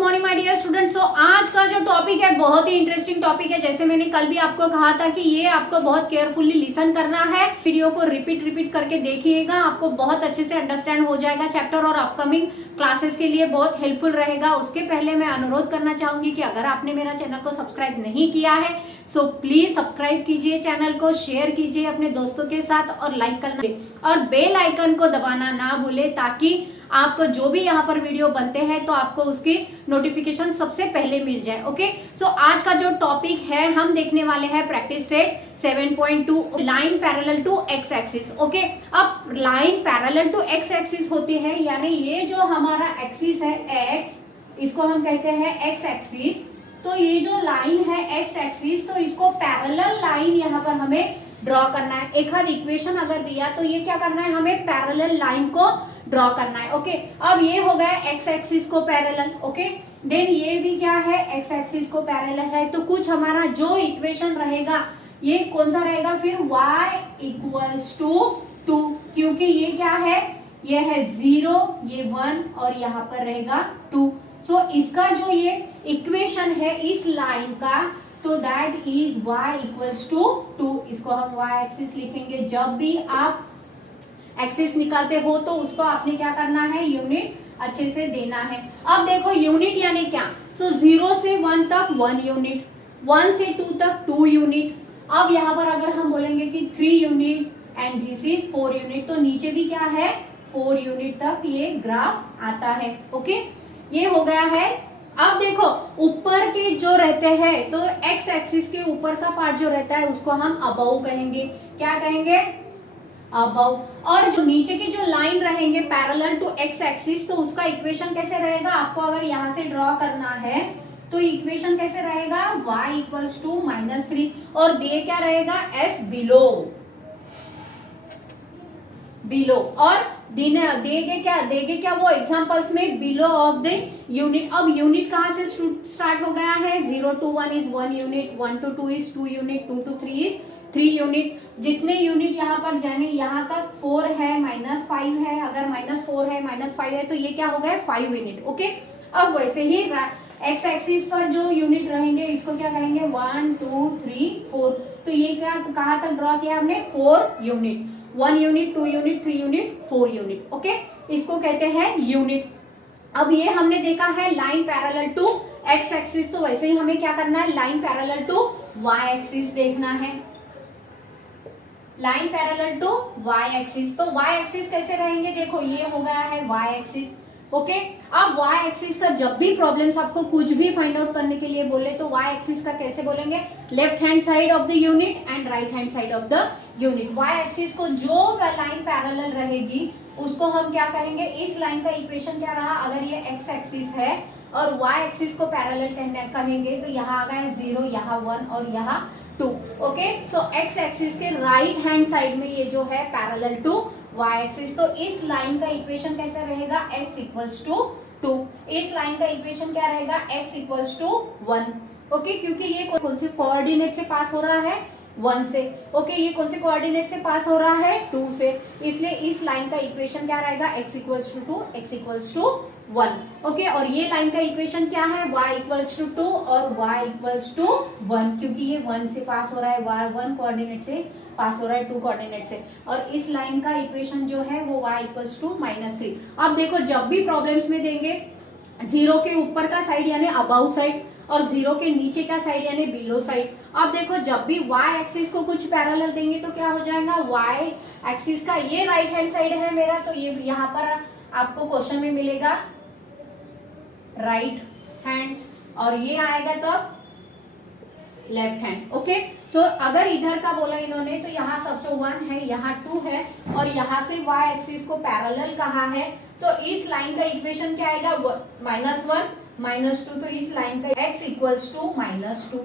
Morning my dear students. So आज का जो टॉपिक है बहुत ही इंटरेस्टिंग टॉपिक है। जैसे मैंने कल भी आपको कहा था कि ये आपको बहुत केयरफुली लिसन करना है, वीडियो को रिपीट करके देखिएगा, आपको बहुत अच्छे से अंडरस्टैंड हो जाएगा चैप्टर और अपकमिंग क्लासेस के लिए बहुत हेल्पफुल रहेगा। उसके पहले मैं अनुरोध करना चाहूंगी कि अगर आपने मेरा चैनल को सब्सक्राइब नहीं किया है सो प्लीज सब्सक्राइब कीजिए, चैनल को शेयर कीजिए अपने दोस्तों के साथ और लाइक करना और बेल आइकन को दबाना ना भूले, ताकि आपको जो भी यहाँ पर वीडियो बनते हैं तो आपको उसकी नोटिफिकेशन सबसे पहले मिल जाए। ओके, सो आज का जो टॉपिक है हम देखने वाले हैं practice set 7.2 line parallel to X axis. Okay, अब line parallel to X axis होती है, यानी ये जो हमारा एक्सिस है एक्स, इसको हम कहते हैं एक्स एक्सिस। तो ये जो लाइन है एक्स एक्सिस, तो इसको पैरेलल लाइन यहाँ पर हमें ड्रॉ करना है। एक आध इक्वेशन अगर दिया तो ये क्या करना है, हमें पैरेलल लाइन को ड्रॉ करना है। ओके, अब ये हो गया एक्स एक्सिस को पैरेलल। ओके, देन ये भी क्या है, एक्स एक्सिस को पैरेलल है। तो कुछ हमारा जो इक्वेशन रहेगा ये कौन सा रहेगा फिर, y इक्वल्स टू 2, क्योंकि ये क्या है, ये है 0, ये 1 और यहाँ पर रहेगा 2। सो इसका जो ये इक्वेशन है इस लाइन का, तो that is y equals to 2। इसको हम y एक्सिस लिखेंगे। जब भी आप एक्सिस निकालते हो तो उसको आपने क्या करना है, यूनिट अच्छे से देना है। अब देखो यूनिट यानी क्या, सो 0 से 1 तक 1 यूनिट, 1 से 2 तक 2 यूनिट। अब यहाँ पर अगर हम बोलेंगे कि 3 unit and this is 4 unit, तो नीचे भी क्या है 4 यूनिट तक ये ग्राफ आता है। ओके, ये हो गया है। अब देखो ऊपर के जो रहते हैं, तो एक्स एक्सिस के ऊपर का पार्ट जो रहता है उसको हम अबव कहेंगे। क्या कहेंगे, अबव। और जो नीचे की जो लाइन रहेंगे पैरेलल टू एक्स एक्सिस, तो उसका इक्वेशन कैसे रहेगा, आपको अगर यहाँ से ड्रॉ करना है तो इक्वेशन कैसे रहेगा, y इक्वल्स टू -3 और दे क्या रहेगा, s बिलो और देगे क्या वो एग्जांपल्स में बिलो ऑफ द यूनिट। अब यूनिट कहाँ से स्टार्ट हो गया है, 0 to 1 is 1 unit, 1 to 2 is 2 unit, 2 to 3 is 3 unit. जितने यूनिट यहाँ पर जाने, यहाँ तक 4 है, -5 है, अगर -4 है, -5 है, तो ये क्या हो गया 5 यूनिट। ओके, अब वैसे ही एक्स एक्सिस पर जो यूनिट रहेंगे इसको क्या कहेंगे, 1 2 3 4। तो ये क्या कहाँ तक ड्रॉ किया हमने, 4 unit, 1 unit, 2 unit, 3 unit, 4 unit. Okay, इसको कहते हैं यूनिट। अब ये हमने देखा है line parallel to X axis, तो वैसे ही हमें क्या करना है, line parallel to Y axis देखना है। Line parallel to Y axis, तो वाई एक्सिस कैसे रहेंगे, देखो ये हो गया है वाई एक्सिस। ओके, अब वाई एक्सिस का जब भी प्रॉब्लम्स आपको कुछ भी फाइंड आउट करने के लिए बोले तो वाई एक्सिस का कैसे बोलेंगे, left hand side of the unit and right hand side of the unit. Y axis को जो लाइन पैरेलल रहेगी उसको हम क्या कहेंगे, इस लाइन का इक्वेशन क्या रहा, अगर ये एक्स एक्सिस है और वाई एक्सिस को पैरेलल कहेंगे तो यहाँ आ गया 0, यहाँ 1 और यहाँ 2। ओके, सो एक्स एक्सिस के राइट हैंड साइड में ये जो है पैरेलल टू वाई एक्सिस, तो इस लाइन का इक्वेशन कैसा रहेगा, x इक्वल्स टू 2। इस लाइन का इक्वेशन क्या रहेगा, x इक्वल्स टू 1। ओके, क्योंकि ये कौन से कोऑर्डिनेट से पास हो रहा है, 1 से। ओके, ये कौन से कोऑर्डिनेट से पास हो रहा है, 2 से, इसलिए इस लाइन का इक्वेशन क्या रहेगा, x equals to 2, x equals to 1। Okay, और ये लाइन का इक्वेशन क्या है, y इक्वल्स टू 2 और y इक्वल्स टू 1, क्योंकि ये 1 से पास हो रहा है, 1 कोऑर्डिनेट से पास हो रहा है 2 कोऑर्डिनेट से। और इस लाइन का इक्वेशन जो है वो y इक्वल्स टू -3। अब देखो जब भी प्रॉब्लम्स में देंगे 0 के ऊपर का साइड यानी अबाउ साइड और 0 के नीचे का साइड यानी बिलो साइड। अब देखो जब भी y एक्सिस को कुछ पैरेलल देंगे तो क्या हो जाएगा, y एक्सिस का ये राइट हैंड साइड है मेरा, तो ये यहाँ पर आपको क्वेश्चन में मिलेगा राइट हैंड और ये आएगा तब लेफ्ट हैंड। ओके, सो अगर इधर का बोला इन्होंने तो यहाँ सबसे 1 है, यहाँ 2 है और यहाँ से y एक्सिस को पैरेलल कहा है, तो इस लाइन का इक्वेशन क्या आएगा, -1 -2, तो इस लाइन का x इक्वल्स टू -2।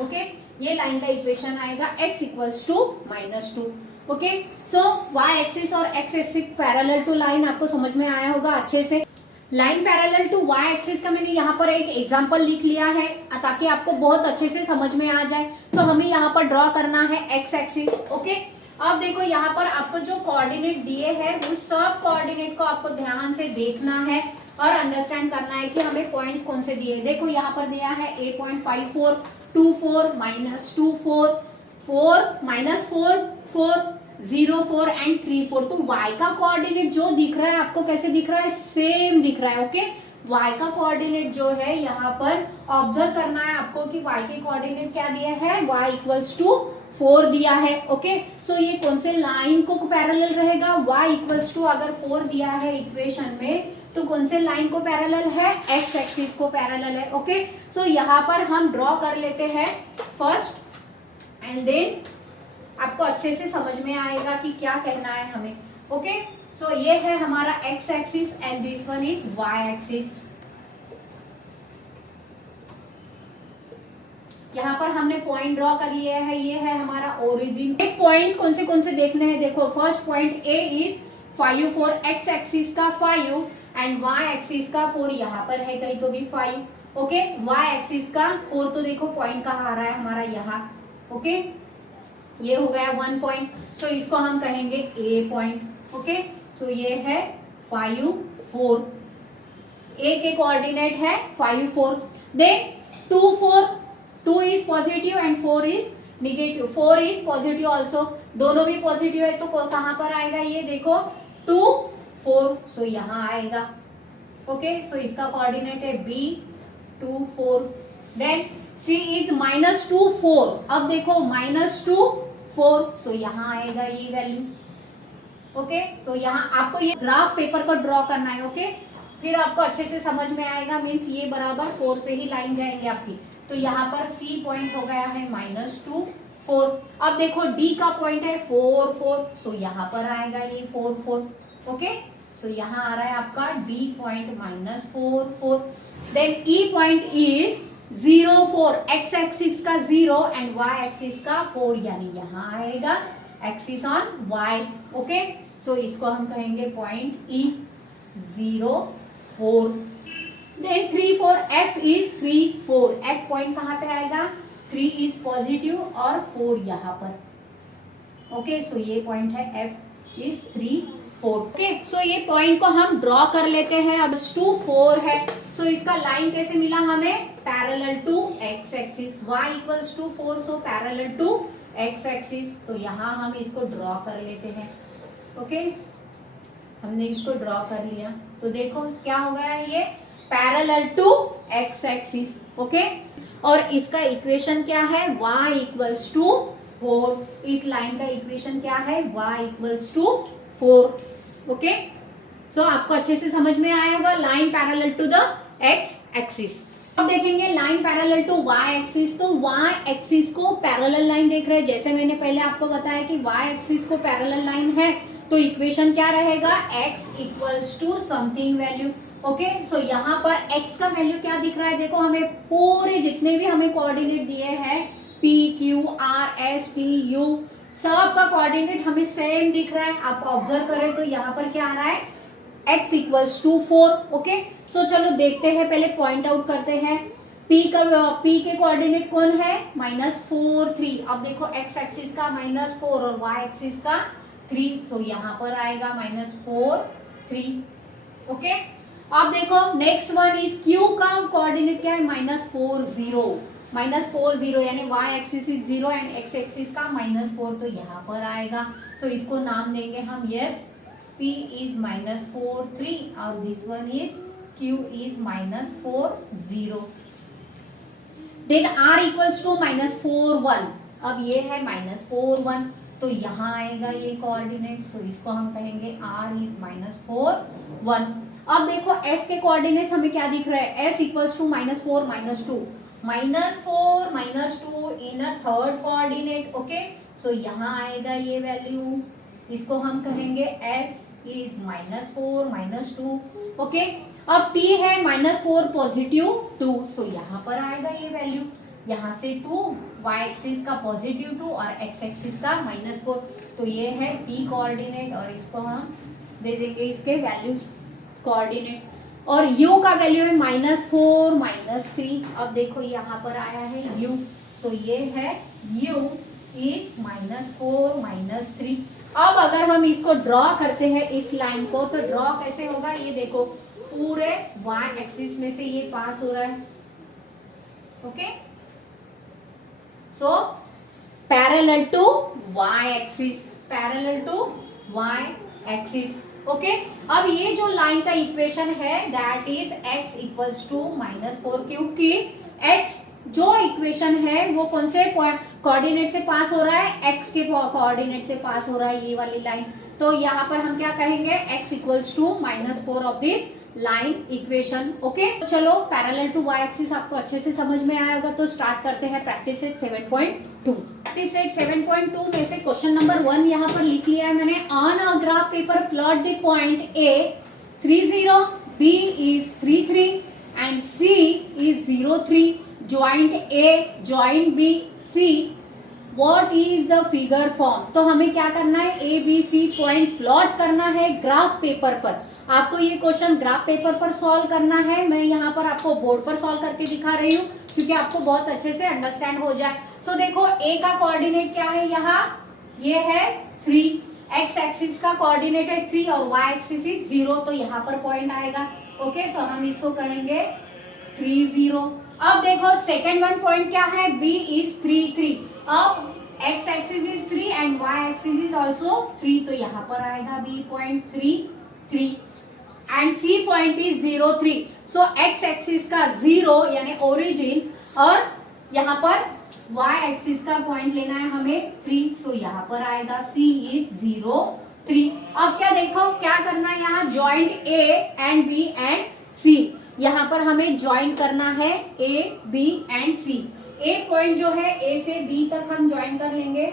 ओके, ये लाइन का इक्वेशन आएगा x equals to -2। Okay, so y axis और x axis parallel to line आपको समझ में आया होगा अच्छे से। Line parallel to y axis का मैंने यहाँ पर एक एग्जांपल लिख लिया है ताकि आपको बहुत अच्छे से समझ में आ जाए। तो हमें यहाँ पर ड्रॉ करना है x एक्सिस। ओके, अब देखो यहाँ पर आपको जो कोऑर्डिनेट दिए हैं उस सब कोऑर्डिनेट को आपको ध्यान से देखना है और अंडरस्टैंड करना है कि हमें पॉइंट्स कौन से दिए। देखो यहाँ पर दिया है 8.54, 24, -24, 4, -4, 4, 0, 4 एंड 3, 4। तो y का कोऑर्डिनेट जो दिख रहा है आपको कैसे दिख रहा है, सेम दिख रहा है। ओके, y का कोऑर्डिनेट जो है यहाँ पर ऑब्जर्व करना है आपको कि y के कोऑर्डिनेट क्या दिए हैं, y इक्वल्स टू 4 दिया है। ओके, सो ये कौन से लाइन को पैरेलल रहेगा, y इक्वल्स टू अगर 4 दिया है इक्वेशन में तो कौन से लाइन को पैरेलल है, x एक्सिस को पैरेलल है। ओके, सो यहाँ पर हम ड्रॉ कर लेते हैं फर्स्ट एंड देन आपको अच्छे से समझ में आएगा कि क्या कहना है हमें। ओके, सो ये है हमारा x axis and this one is y axis. यहाँ पर हमने पॉइंट ड्रॉ कर लिया है, ये है हमारा ओरिजिन। एक पॉइंट्स कौन से देखने हैं, देखो first point A is 5 for x axis का 5 एंड y एक्सिस का 4, यहाँ पर है कहीं तो भी 5। ओके, y एक्सिस का 4, तो देखो पॉइंट कहाँ आ रहा है हमारा यहाँ। ओके, ये हो गया 1 पॉइंट, तो इसको हम कहेंगे A पॉइंट। ओके, सो ये है 5, 4, A के कोऑर्डिनेट है 5, 4, then 2, 4, 2 is positive and 4 is negative, 4 is positive also, दोनों भी पॉजिटिव है तो कहाँ पर आएगा ये देखो 2, 4, सो यहाँ आएगा। ओके, सो इसका कोऑर्डिनेट है B 2, 4, देन C इज -2, 4, अब देखो -2, 4, सो यहाँ आएगा ये वैल्यू। ओके, सो यहाँ आपको ये ग्राफ पेपर पर ड्रॉ करना है। ओके, फिर आपको अच्छे से समझ में आएगा, मीन्स ये बराबर 4 से ही लाइन जाएंगे आपकी। तो यहाँ पर C पॉइंट हो गया है -2, 4। अब देखो D का पॉइंट है 4, 4, सो यहाँ पर आएगा ये 4, 4। ओके, सो यहाँ आ रहा है आपका D point -4, 4, then E point is 0, 4, x axis का 0 एंड y एक्सिस का 4, यानी यहाँ आएगा axis on y। Okay, so इसको हम कहेंगे point E 0, 4, then 3, 4, F is 3, 4, F point कहाँ पे आएगा, 3 इज पॉजिटिव और 4 यहाँ पर। ओके, सो ये पॉइंट है F इज 3, 4। ओके, सो ये पॉइंट को हम ड्रॉ कर लेते हैं। अब 2, 4 है, सो इसका लाइन कैसे मिला हमें, parallel to x axis, y equals to 4, so parallel to x axis. तो यहाँ हम इसको ड्रॉ कर लेते हैं। ओके, हमने इसको ड्रॉ कर लिया, तो देखो क्या हो गया ये parallel to x axis. Okay, और इसका इक्वेशन क्या है, y इक्वल्स टू 4, इस लाइन का इक्वेशन क्या है, y equals to 4। Okay, so आपको अच्छे से समझ में आया होगा, line parallel to the x axis. अब देखेंगे line parallel to y axis, तो y एक्सिस को पैरेलल लाइन देख रहे हैं। जैसे मैंने पहले आपको बताया कि y एक्सिस को पैरेलल लाइन है, तो इक्वेशन क्या रहेगा, x equals to something value. Okay, so यहाँ पर x का वैल्यू क्या दिख रहा है, देखो हमें पूरे जितने भी हमें कोऑर्डिनेट दिए हैं P, Q, R, S, T, U, सब का कोऑर्डिनेट हमें सेम दिख रहा है। आप ऑब्जर्व करें तो यहाँ पर क्या आ रहा है, x इक्वल्स टू 4। ओके, सो चलो देखते हैं, पहले पॉइंट आउट करते हैं। P के कोऑर्डिनेट कौन है, -4, 3। अब देखो x एक्सिस का -4 और y एक्सिस का 3, सो यहाँ पर आएगा -4, 3। ओके, अब देखो नेक्स्ट वन इज Q का कोऑर्डिनेट क्या है, -4, 0, -4, 0, यानी y axis is 0 and x axis का -4, तो यहाँ पर आएगा। सो इसको नाम देंगे हम, यस P इज -4, 3 और this one is Q is -4, 0। Then R equals to -4, 1। अब ये है -4, 1, तो यहाँ आएगा ये कोऑर्डिनेट, सो इसको हम कहेंगे R इज -4, 1। अब देखो S के कोऑर्डिनेट हमें क्या दिख रहा है, S equals to -4, -2, -4, -2 in a third coordinate. Okay, so यहाँ आएगा ये वैल्यू, इसको हम कहेंगे S इज -4, -2। ओके, अब T है -4 पॉजिटिव 2, सो यहाँ पर आएगा ये वैल्यू, यहाँ से 2, y एक्सिस का पॉजिटिव 2 और x एक्सिस का -4, तो ये है T कोऑर्डिनेट और इसको हम दे देंगे इसके वैल्यूज कोऑर्डिनेट। और u का वैल्यू है -4, -3। अब देखो यहाँ पर आया है u, तो ये है u इज -4, -3। अब अगर हम इसको ड्रॉ करते हैं इस लाइन को, तो ड्रॉ कैसे होगा, ये देखो पूरे y एक्सिस में से ये पास हो रहा है। Okay, so parallel to y axis, parallel to y axis. Okay, अब ये जो लाइन का इक्वेशन है that is x equals to -4, क्योंकि x जो इक्वेशन है वो कौन से कोऑर्डिनेट से पास हो रहा है, x के कोऑर्डिनेट से पास हो रहा है ये वाली लाइन। तो यहाँ पर हम क्या कहेंगे, x equals to -4 of this line equation. Okay, तो चलो पैरेलल टू y एक्सिस आपको अच्छे से समझ में आया होगा, तो स्टार्ट करते हैं प्रैक्टिस सेट 7.2। प्रैक्टिस सेट 7.2 में से क्वेश्चन नंबर 1 यहाँ पर लिख लिया है मैंने। On a graph paper plot the point A 30, B is 33 and C is 03, joint A, joint B, C, what is the figure form। तो हमें क्या करना है, A B C point plot करना है ग्राफ पेपर पर। आपको ये क्वेश्चन ग्राफ पेपर पर सॉल्व करना है, मैं यहाँ पर आपको बोर्ड पर सॉल्व करके दिखा रही हूँ क्योंकि आपको बहुत अच्छे से अंडरस्टैंड हो जाए। सो देखो A का कोऑर्डिनेट क्या है, यहाँ ये है 3, x एक्सिस का कोऑर्डिनेट है 3 और y एक्सिस इज 0, तो यहाँ पर पॉइंट आएगा। ओके, सो हम इसको कहेंगे 3 0। अब देखो सेकेंड वन पॉइंट क्या है, B इज 3 3। अब x axis is 3 and y axis is also 3, तो यहाँ पर आएगा B point 3 3 and C point is 0 3। So x axis का 0 यानी ओरिजिन और यहाँ पर y एक्सिस का पॉइंट लेना है हमें 3, सो यहाँ पर आएगा C इज 0 3। अब क्या देखो क्या करना है, यहाँ joint A and B and C, यहाँ पर हमें ज्वाइन करना है A B and C। A point जो है A से B तक हम ज्वाइन कर लेंगे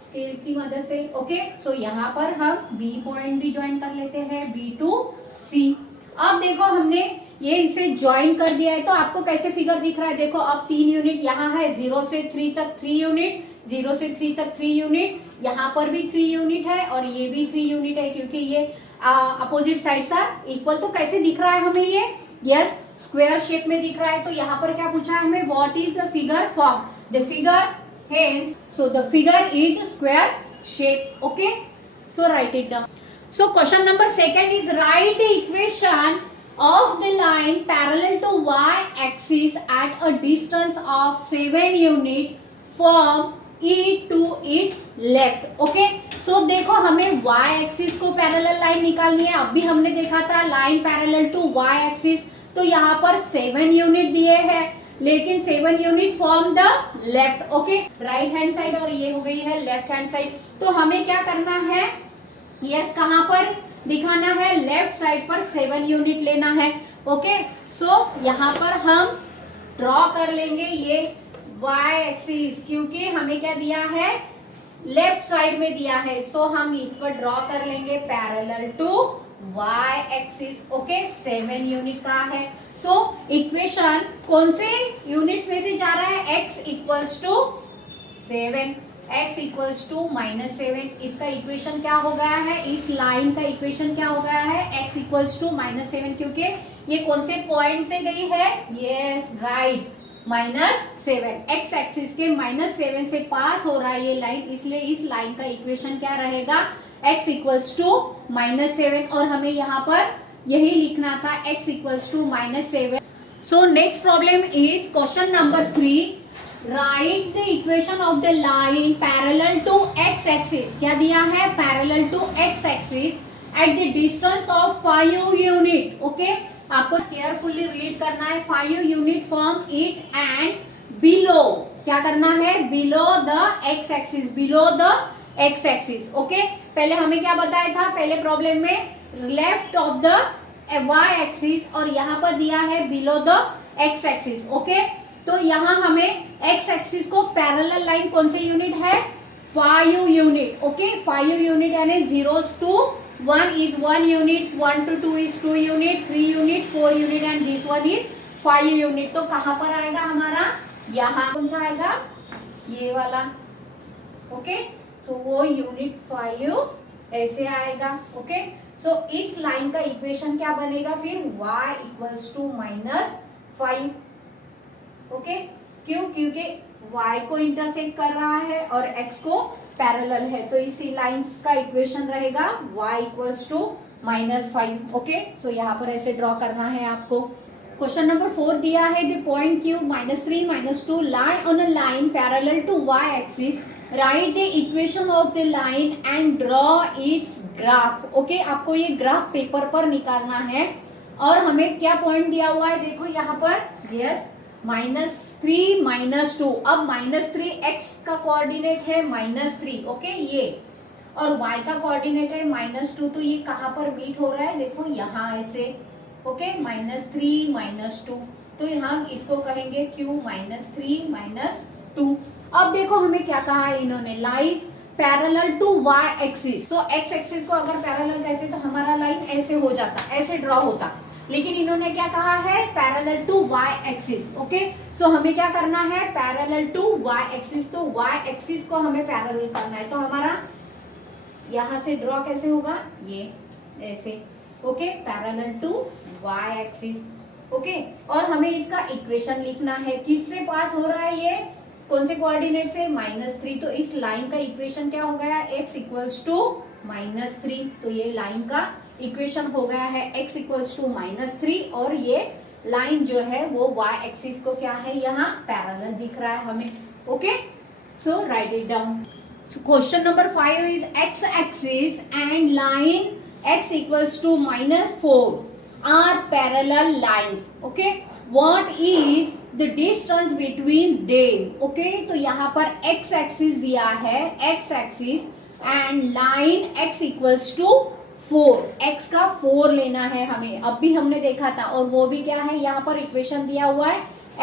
स्केल की मदद से। ओके, सो यहाँ पर हम B पॉइंट भी ज्वाइन कर लेते हैं, B टू C। अब देखो हमने ये इसे ज्वाइन कर दिया है, तो आपको कैसे फिगर दिख रहा है, देखो अब 3 यूनिट यहाँ है, 0 से 3 तक 3 यूनिट, 0 से 3 तक 3 यूनिट, यहाँ पर भी 3 यूनिट है और ये भी 3 यूनिट है क्योंकि ये अपोजिट साइड्स आर इक्वल। तो कैसे दिख रहा है हमें ये, यस स्क्वायर शेप में दिख रहा है। तो यहाँ पर क्या पूछा है हमें, what is the figure form, the figure hence so the figure is square shape। okay, so write it down। so question number 2 is write the equation of the line parallel to y axis at a distance of 7 unit from E to its left। okay, so देखो हमें y axis को parallel line निकालनी है। अब भी हमने देखा था line parallel to y axis, तो यहाँ पर 7 यूनिट दिए हैं लेकिन 7 unit from the left. Okay, right hand side और ये हो गई है लेफ्ट हैंड साइड। तो हमें क्या करना है, यस कहाँ पर दिखाना है, लेफ्ट साइड पर 7 यूनिट लेना है। ओके, सो यहाँ पर हम ड्रॉ कर लेंगे ये y एक्सिस, क्योंकि हमें क्या दिया है, लेफ्ट साइड में दिया है, सो हम इस पर ड्रॉ कर लेंगे parallel to y axis. Okay, 7 unit का है। सो इक्वेशन कौन से यूनिट में से जा रहा है, x equals to 7, x equals to -7। इसका इक्वेशन क्या हो गया है, इस लाइन का इक्वेशन क्या हो गया है, x इक्वल्स टू -7, क्योंकि ये कौन से पॉइंट से गई है, यस राइट -7, x एक्सिस के -7 से पास हो रहा है ये लाइन, इसलिए इस लाइन का इक्वेशन क्या रहेगा, x इक्वल्स टू -7। और हमें यहाँ पर यही लिखना था, x equals to -7। So next problem is question number 3, right the equation of the line parallel to x axis. क्या दिया है, parallel to x axis at the distance of 5 unit. Okay, आपको केयरफुली रीड करना है, 5 unit from it and below, क्या करना है, below the x axis, below the x axis. Okay, पहले हमें क्या बताया था, पहले प्रॉब्लम में left of the y axis और यहाँ पर दिया है below the x axis. Okay, तो यहाँ हमें x एक्सिस को पैरेलल लाइन कौन से यूनिट है, 5 यूनिट। ओके, 5 यूनिट यानी 0 to 1 is 1 unit, 1 to 2 is 2 unit, 3 unit, 4 unit and this one is 5 unit। तो कहाँ पर आएगा हमारा, यहाँ कौन सा आएगा, ये वाला। ओके, सो वो यूनिट 5 ऐसे आएगा। ओके, सो इस लाइन का इक्वेशन क्या बनेगा फिर, y इक्वल्स टू -5। ओके, क्यों, क्योंकि y को इंटरसेक्ट कर रहा है और x को पैरेलल है, तो इसी लाइन का इक्वेशन रहेगा y equals to -5। Okay, so यहाँ पर ऐसे ड्रॉ करना है आपको। क्वेश्चन नंबर 4 दिया है, the point Q -3 -2 lie on a line parallel to y axis, write the equation of the line and draw its graph। Okay, आपको ये ग्राफ पेपर पर निकालना है और हमें क्या पॉइंट दिया हुआ है, देखो यहाँ पर, यस, -3 -2। अब -3 x का कोऑर्डिनेट है -3, ओके, ये, और y का कोऑर्डिनेट है -2, तो ये कहाँ पर मीट हो रहा है, देखो यहाँ ऐसे, ओके, -3 -2, तो यहाँ इसको कहेंगे Q -3 -2। अब देखो हमें क्या कहा है इन्होंने, lies parallel to y axis. So x axis को अगर पैरेलल कहते तो हमारा लाइन ऐसे हो जाता, ऐसे ड्रॉ होता, लेकिन इन्होंने क्या कहा है, parallel to y axis. Okay, so हमें क्या करना है, पैरेलल टू y एक्सिस, तो y एक्सिस को हमें पैरेलल करना है, तो हमारा यहां से ड्रॉ कैसे होगा, ये ऐसे, okay, parallel to y axis. Okay, और हमें इसका इक्वेशन लिखना है, किससे पास हो रहा है ये, कौन से कोऑर्डिनेट से, -3, तो इस लाइन का इक्वेशन क्या हो गया, x इक्वल्स टू -3, तो ये लाइन का इक्वेशन हो गया है x इक्वल्स टू -3, और ये लाइन जो है वो y एक्सिस को क्या है, यहाँ पैरेलल दिख रहा है हमें। Okay, so right it down. Question number 5 is x axis and line x equals to -4 are parallel lines। okay, what is the distance between them? okay, तो यहाँ पर x axis दिया है, x axis and line x equals to 4, x का 4 लेना है हमें, अब भी हमने देखा था, और वो भी क्या है, यहाँ पर इक्वेशन दिया हुआ है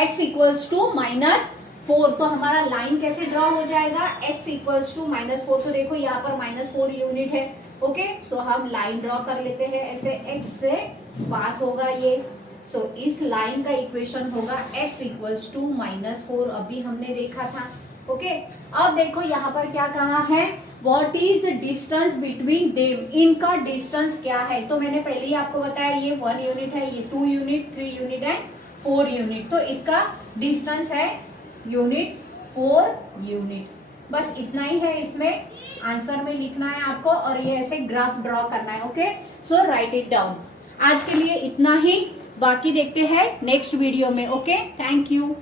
x equals to -4, तो हमारा लाइन कैसे ड्रॉ हो जाएगा, x equals to -4, तो देखो यहाँ पर -4 यूनिट है। ओके, सो हम लाइन ड्रॉ कर लेते हैं ऐसे, x से पास होगा ये, सो इस लाइन का इक्वेशन होगा x इक्वल्स टू -4, अभी हमने देखा था। ओके, अब देखो यहाँ पर क्या कहा है, what is the distance between them, इनका डिस्टेंस क्या है, तो मैंने पहले ही आपको बताया, ये 1 यूनिट है, ये 2 यूनिट, 3 यूनिट एंड 4 यूनिट, तो इसका डिस्टेंस है यूनिट 4 यूनिट। बस इतना ही है, इसमें आंसर में लिखना है आपको, और ये ऐसे ग्राफ ड्रॉ करना है। Okay, so right it down. आज के लिए इतना ही, बाकी देखते हैं नेक्स्ट वीडियो में। Okay, thank you.